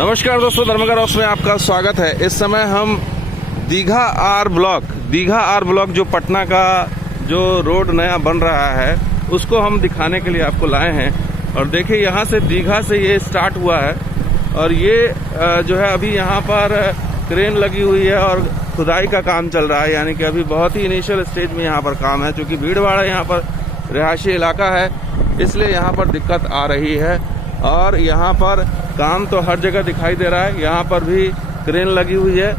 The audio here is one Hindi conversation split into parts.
नमस्कार दोस्तों, धर्मगर हाउस में आपका स्वागत है। इस समय हम दीघा आर ब्लॉक जो पटना का जो रोड नया बन रहा है उसको हम दिखाने के लिए आपको लाए हैं। और देखिए यहाँ से दीघा से ये स्टार्ट हुआ है और ये जो है अभी यहाँ पर क्रेन लगी हुई है और खुदाई का काम चल रहा है, यानी कि अभी बहुत ही इनिशियल स्टेज में यहाँ पर काम है। क्योंकि भीड़ भाड़ यहाँ पर रिहायशी इलाका है, इसलिए यहाँ पर दिक्कत आ रही है। और यहाँ पर काम तो हर जगह दिखाई दे रहा है। यहाँ पर भी क्रेन लगी हुई है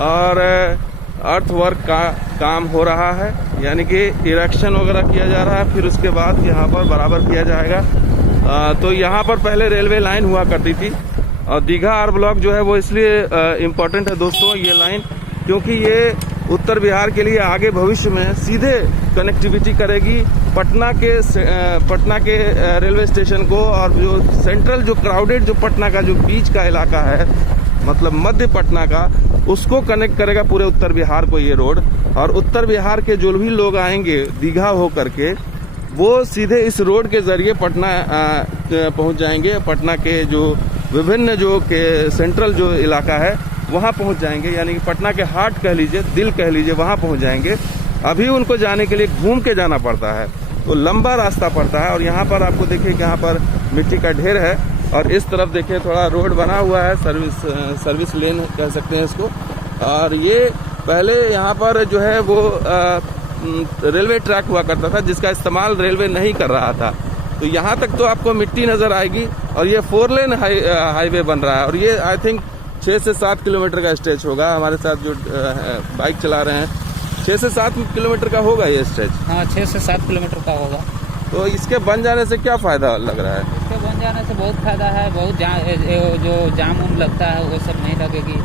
और अर्थ वर्क का काम हो रहा है, यानी कि इरेक्शन वगैरह किया जा रहा है। फिर उसके बाद यहाँ पर बराबर किया जाएगा। तो यहाँ पर पहले रेलवे लाइन हुआ करती थी और दीघा आर ब्लॉक जो है वो इसलिए इम्पोर्टेंट है दोस्तों ये लाइन, क्योंकि ये उत्तर बिहार के लिए आगे भविष्य में सीधे कनेक्टिविटी करेगी पटना के रेलवे स्टेशन को। और जो सेंट्रल जो क्राउडेड जो पटना का जो बीच का इलाका है, मतलब मध्य पटना का, उसको कनेक्ट करेगा पूरे उत्तर बिहार को ये रोड। और उत्तर बिहार के जो भी लोग आएंगे दीघा हो करके, वो सीधे इस रोड के जरिए पटना पहुंच जाएंगे। पटना के जो विभिन्न जो के सेंट्रल जो इलाका है वहां पहुंच जाएंगे, यानी कि पटना के हार्ट कह लीजिए, दिल कह लीजिए, वहां पहुंच जाएंगे। अभी उनको जाने के लिए घूम के जाना पड़ता है, तो लंबा रास्ता पड़ता है। और यहाँ पर आपको देखिए कि यहाँ पर मिट्टी का ढेर है और इस तरफ देखिए थोड़ा रोड बना हुआ है, सर्विस लेन कह सकते हैं इसको। और ये पहले यहाँ पर जो है वो रेलवे ट्रैक हुआ करता था, जिसका इस्तेमाल रेलवे नहीं कर रहा था। तो यहाँ तक तो आपको मिट्टी नजर आएगी। और ये 4 लेन हाईवे बन रहा है और ये आई थिंक 6 से 7 किलोमीटर का स्ट्रेच होगा। हमारे साथ जो बाइक चला रहे हैं 6 से 7 किलोमीटर का होगा ये स्ट्रेच। हाँ, 6 से 7 किलोमीटर का होगा। तो इसके बन जाने से क्या फायदा लग रहा है? इसके बन जाने से बहुत फायदा है। बहुत जो जाम लगता है वो सब नहीं लगेगी।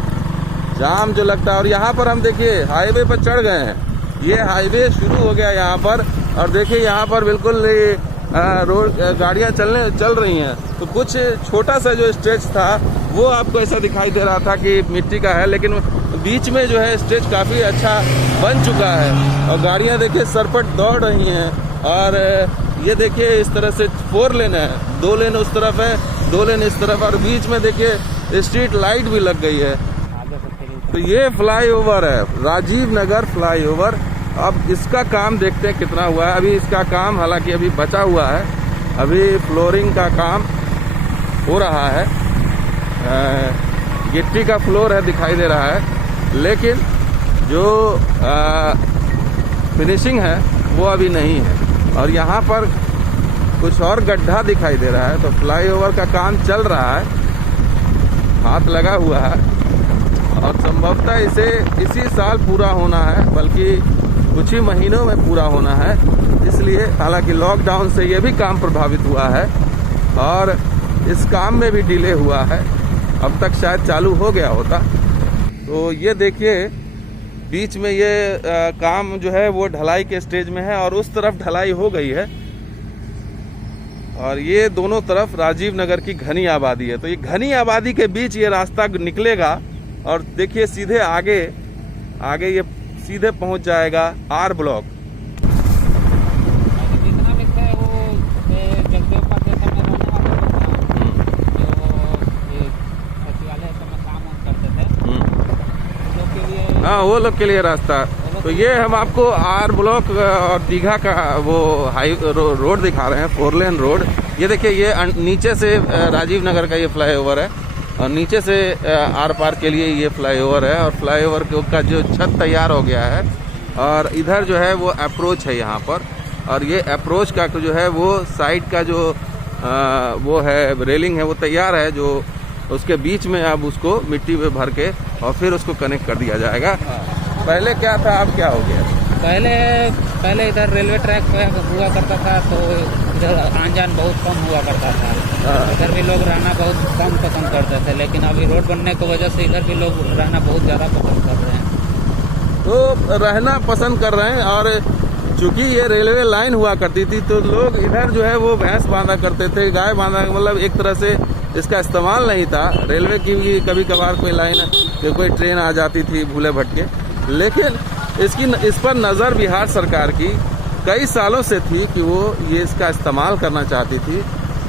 जाम जो लगता है, और यहाँ पर हम देखिए हाईवे पर चढ़ गए हैं। ये हाईवे शुरू हो गया यहाँ पर और देखिए यहाँ पर बिल्कुल रोड गाड़ियाँ चल रही हैं। तो कुछ छोटा सा जो स्ट्रेच था वो आपको ऐसा दिखाई दे रहा था कि मिट्टी का है, लेकिन बीच में जो है स्ट्रेच काफ़ी अच्छा बन चुका है और गाड़ियाँ देखिए सरपट दौड़ रही हैं। और ये देखिए इस तरह से 4 लेन है, 2 लेन उस तरफ है, 2 लेन इस तरफ, और बीच में देखिए स्ट्रीट लाइट भी लग गई है। तो ये फ्लाईओवर है, राजीव नगर फ्लाईओवर। अब इसका काम देखते हैं कितना हुआ है। अभी इसका काम हालांकि अभी बचा हुआ है, अभी फ्लोरिंग का काम हो रहा है। गिट्टी का फ्लोर है, दिखाई दे रहा है, लेकिन जो फिनिशिंग है वो अभी नहीं है। और यहाँ पर कुछ और गड्ढा दिखाई दे रहा है। तो फ्लाईओवर का काम चल रहा है, हाथ लगा हुआ है और संभवतः इसे इसी साल पूरा होना है, बल्कि कुछ ही महीनों में पूरा होना है। इसलिए हालांकि लॉकडाउन से ये भी काम प्रभावित हुआ है और इस काम में भी डिले हुआ है। अब तक शायद चालू हो गया होता। तो ये देखिए बीच में ये काम जो है वो ढलाई के स्टेज में है और उस तरफ ढलाई हो गई है। और ये दोनों तरफ राजीव नगर की घनी आबादी है। तो ये घनी आबादी के बीच ये रास्ता निकलेगा और देखिए सीधे आगे ये सीधे पहुंच जाएगा आर ब्लॉक। जितना भी है वो जगदेव पार्टीशन में रहने वाले लोग हैं, जो सचिवालय में काम करते थे, लोग के लिए, हाँ वो लोग के लिए रास्ता। तो ये हम आपको आर ब्लॉक और दीघा का वो रोड दिखा रहे हैं, 4 लेन रोड। ये देखिए ये नीचे से राजीव नगर का ये फ्लाईओवर है और नीचे से आर पार के लिए ये फ्लाईओवर है। और फ्लाईओवर का जो छत तैयार हो गया है और इधर जो है वो अप्रोच है यहाँ पर। और ये अप्रोच का जो है वो साइड का जो वो है रेलिंग है वो तैयार है, जो उसके बीच में अब उसको मिट्टी में भर के और फिर उसको कनेक्ट कर दिया जाएगा। पहले क्या था, अब क्या हो गया? पहले इधर रेलवे ट्रैक हुआ करता था, तो इधर आन जान बहुत कम हुआ करता था। इधर भी लोग रहना बहुत कम पसंद करते थे, लेकिन अभी रोड बनने की वजह से इधर भी लोग रहना बहुत ज़्यादा पसंद कर रहे हैं। तो रहना पसंद कर रहे हैं। और चूंकि ये रेलवे लाइन हुआ करती थी तो लोग इधर जो है वो भैंस बांधा करते थे, गाय बांधा, मतलब एक तरह से इसका इस्तेमाल नहीं था। रेलवे की भी कभी कभार कोई लाइन, कोई ट्रेन आ जाती थी भूले भटके, लेकिन इस पर नज़र बिहार सरकार की कई सालों से थी कि वो ये इसका इस्तेमाल करना चाहती थी।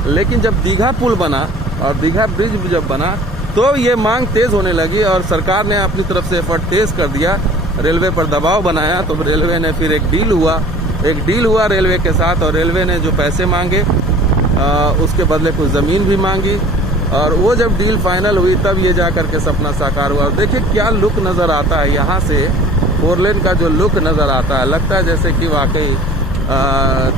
लेकिन जब दीघा पुल बना और दीघा ब्रिज जब बना तो ये मांग तेज होने लगी और सरकार ने अपनी तरफ से एफर्ट तेज कर दिया, रेलवे पर दबाव बनाया। तो रेलवे ने फिर एक डील हुआ रेलवे के साथ, और रेलवे ने जो पैसे मांगे उसके बदले कुछ ज़मीन भी मांगी, और वो जब डील फाइनल हुई तब ये जा कर के सपना साकार हुआ। और देखिए क्या लुक नज़र आता है यहाँ से, 4 लेन का जो लुक नज़र आता है, लगता है जैसे कि वाकई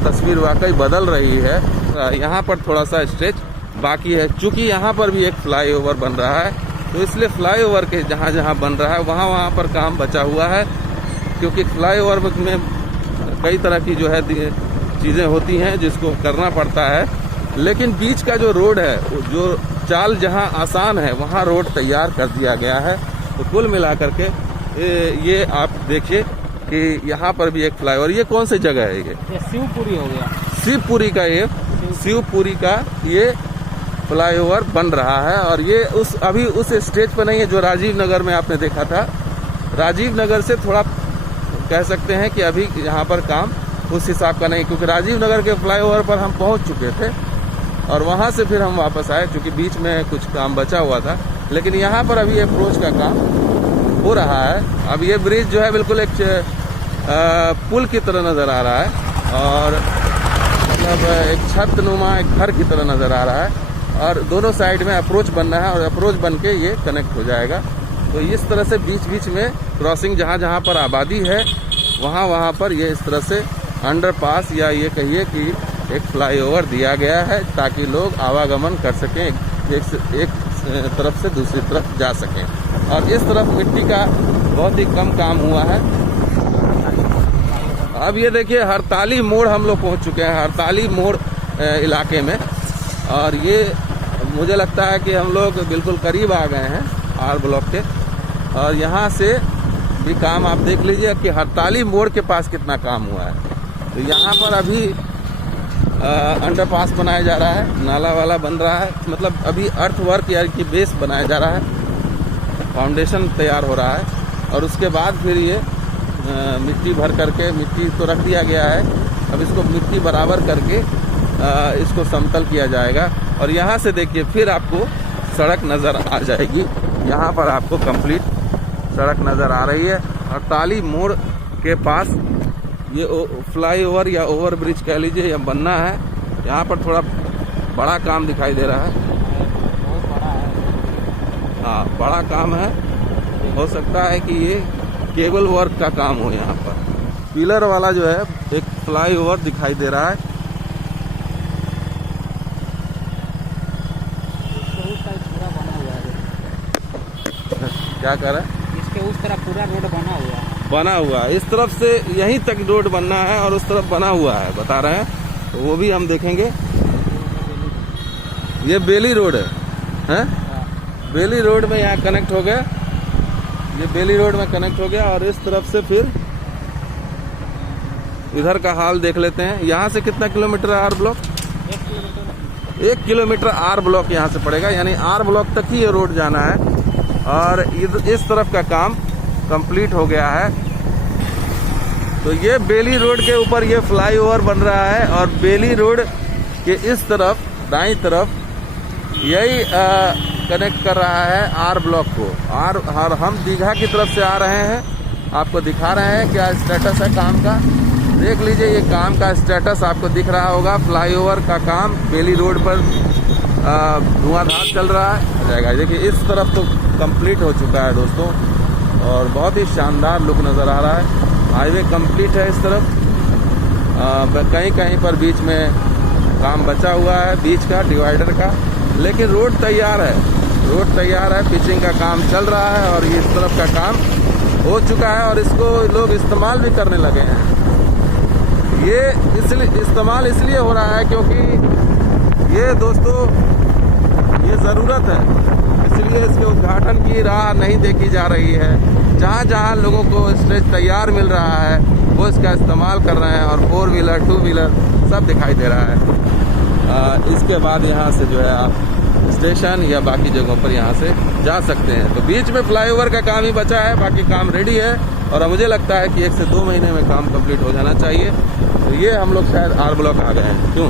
तस्वीर वाकई बदल रही है। यहाँ पर थोड़ा सा स्ट्रेच बाकी है, चूँकि यहाँ पर भी एक फ्लाईओवर बन रहा है, तो इसलिए फ्लाईओवर के जहाँ जहाँ बन रहा है वहाँ पर काम बचा हुआ है, क्योंकि फ्लाईओवर में कई तरह की जो है चीज़ें होती हैं जिसको करना पड़ता है। लेकिन बीच का जो रोड है, जो चाल जहाँ आसान है वहाँ रोड तैयार कर दिया गया है। तो कुल मिलाकर के ये आप देखिए कि यहाँ पर भी एक फ्लाईओवर, ये कौन सी जगह है? ये शिवपुरी हो गया, शिवपुरी का ये फ्लाईओवर बन रहा है। और ये अभी उस स्टेज पर नहीं है जो राजीव नगर में आपने देखा था। राजीव नगर से थोड़ा कह सकते हैं कि अभी यहाँ पर काम उस हिसाब का नहीं, क्योंकि राजीव नगर के फ्लाईओवर पर हम पहुँच चुके थे और वहाँ से फिर हम वापस आए, क्योंकि बीच में कुछ काम बचा हुआ था। लेकिन यहाँ पर अभी अप्रोच का काम हो रहा है। अब ये ब्रिज जो है बिल्कुल एक पुल की तरह नज़र आ रहा है, और मतलब एक छत नुमा एक घर की तरह नज़र आ रहा है, और दोनों साइड में अप्रोच बनना है, और अप्रोच बन के ये कनेक्ट हो जाएगा। तो इस तरह से बीच बीच में क्रॉसिंग जहाँ जहाँ पर आबादी है वहाँ पर ये इस तरह से अंडरपास या ये कहिए कि एक फ्लाईओवर दिया गया है, ताकि लोग आवागमन कर सकें, एक तरफ से दूसरी तरफ जा सकें। और इस तरफ मिट्टी का बहुत ही कम काम हुआ है। अब ये देखिए हड़ताली मोड़ हम लोग पहुँच चुके हैं, हड़ताली मोड़ इलाके में, और ये मुझे लगता है कि हम लोग बिल्कुल करीब आ गए हैं आर ब्लॉक के। और यहाँ से भी काम आप देख लीजिए कि हड़ताली मोड़ के पास कितना काम हुआ है। तो यहाँ पर अभी अंडरपास बनाया जा रहा है, नाला वाला बन रहा है, मतलब अभी अर्थ वर्क या की बेस बनाया जा रहा है, फाउंडेशन तैयार हो रहा है। और उसके बाद फिर ये मिट्टी भर करके, मिट्टी तो रख दिया गया है, अब इसको मिट्टी बराबर करके इसको समतल किया जाएगा। और यहाँ से देखिए फिर आपको सड़क नज़र आ जाएगी, यहाँ पर आपको कंप्लीट सड़क नज़र आ रही है। हड़ताली मोड़ के पास ये फ्लाईओवर या ओवर ब्रिज कह लीजिए या बनना है। यहाँ पर थोड़ा बड़ा काम दिखाई दे रहा है, बहुत बड़ा है। हाँ बड़ा काम है, हो सकता है कि ये केबल वर्क का काम हो। यहाँ पर पिलर वाला जो है एक फ्लाईओवर दिखाई दे रहा है। क्या कर रहा है? इसके उस तरफ पूरा रोड बना हुआ है, इस तरफ से यहीं तक रोड बनना है और उस तरफ बना हुआ है, बता रहे हैं। तो वो भी हम देखेंगे। ये बेली रोड है? बेली रोड में यहाँ कनेक्ट हो गया, ये बेली रोड में कनेक्ट हो गया। और इस तरफ से फिर इधर का हाल देख लेते हैं। यहाँ से कितना किलोमीटर है R block? 1 kilometre R block यहाँ से पड़ेगा, यानी आर ब्लॉक तक ही ये रोड जाना है। और इस तरफ का काम कंप्लीट हो गया है। तो ये बेली रोड के ऊपर ये फ्लाईओवर बन रहा है, और बेली रोड के इस तरफ दाईं तरफ यही कनेक्ट कर रहा है आर ब्लॉक को। और हम दीघा की तरफ से आ रहे हैं, आपको दिखा रहे हैं क्या स्टेटस है काम का। देख लीजिए ये काम का स्टेटस आपको दिख रहा होगा। फ्लाईओवर का काम बेली रोड पर धुआंधार चल रहा है जाएगा। देखिए इस तरफ तो कंप्लीट हो चुका है दोस्तों, और बहुत ही शानदार लुक नज़र आ रहा है। हाईवे कंप्लीट है इस तरफ, कहीं कहीं पर बीच में काम बचा हुआ है, बीच का डिवाइडर का, लेकिन रोड तैयार है, पिचिंग का काम चल रहा है। और ये इस तरफ का काम हो चुका है, और इसको लोग इस्तेमाल भी करने लगे हैं। ये इस्तेमाल इसलिए हो रहा है क्योंकि ये दोस्तों ये ज़रूरत है, इसलिए इसके उद्घाटन की राह नहीं देखी जा रही है। जहाँ जहाँ लोगों को स्टेज तैयार मिल रहा है वो इसका इस्तेमाल कर रहे हैं, और 4 व्हीलर 2 व्हीलर सब दिखाई दे रहा है। इसके बाद यहाँ से जो है आप स्टेशन या बाकी जगहों पर यहाँ से जा सकते हैं। तो बीच में फ्लाईओवर का काम ही बचा है, बाकी काम रेडी है। और मुझे लगता है कि 1 से 2 महीने में काम कंप्लीट हो जाना चाहिए। तो ये हम लोग शायद आर ब्लॉक आ गए हैं। क्यों?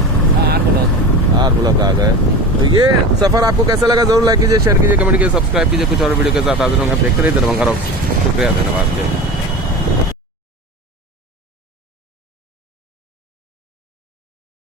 आर ब्लॉक आ गए। तो ये सफ़र आपको कैसा लगा जरूर लाइक कीजिए, शेयर कीजिए, कमेंट कीजिए, सब्सक्राइब कीजिए। कुछ और वीडियो के साथ हाजिर होंगे। आप देखते रहिए दरभंगा रॉक्स। शुक्रिया, धन्यवाद।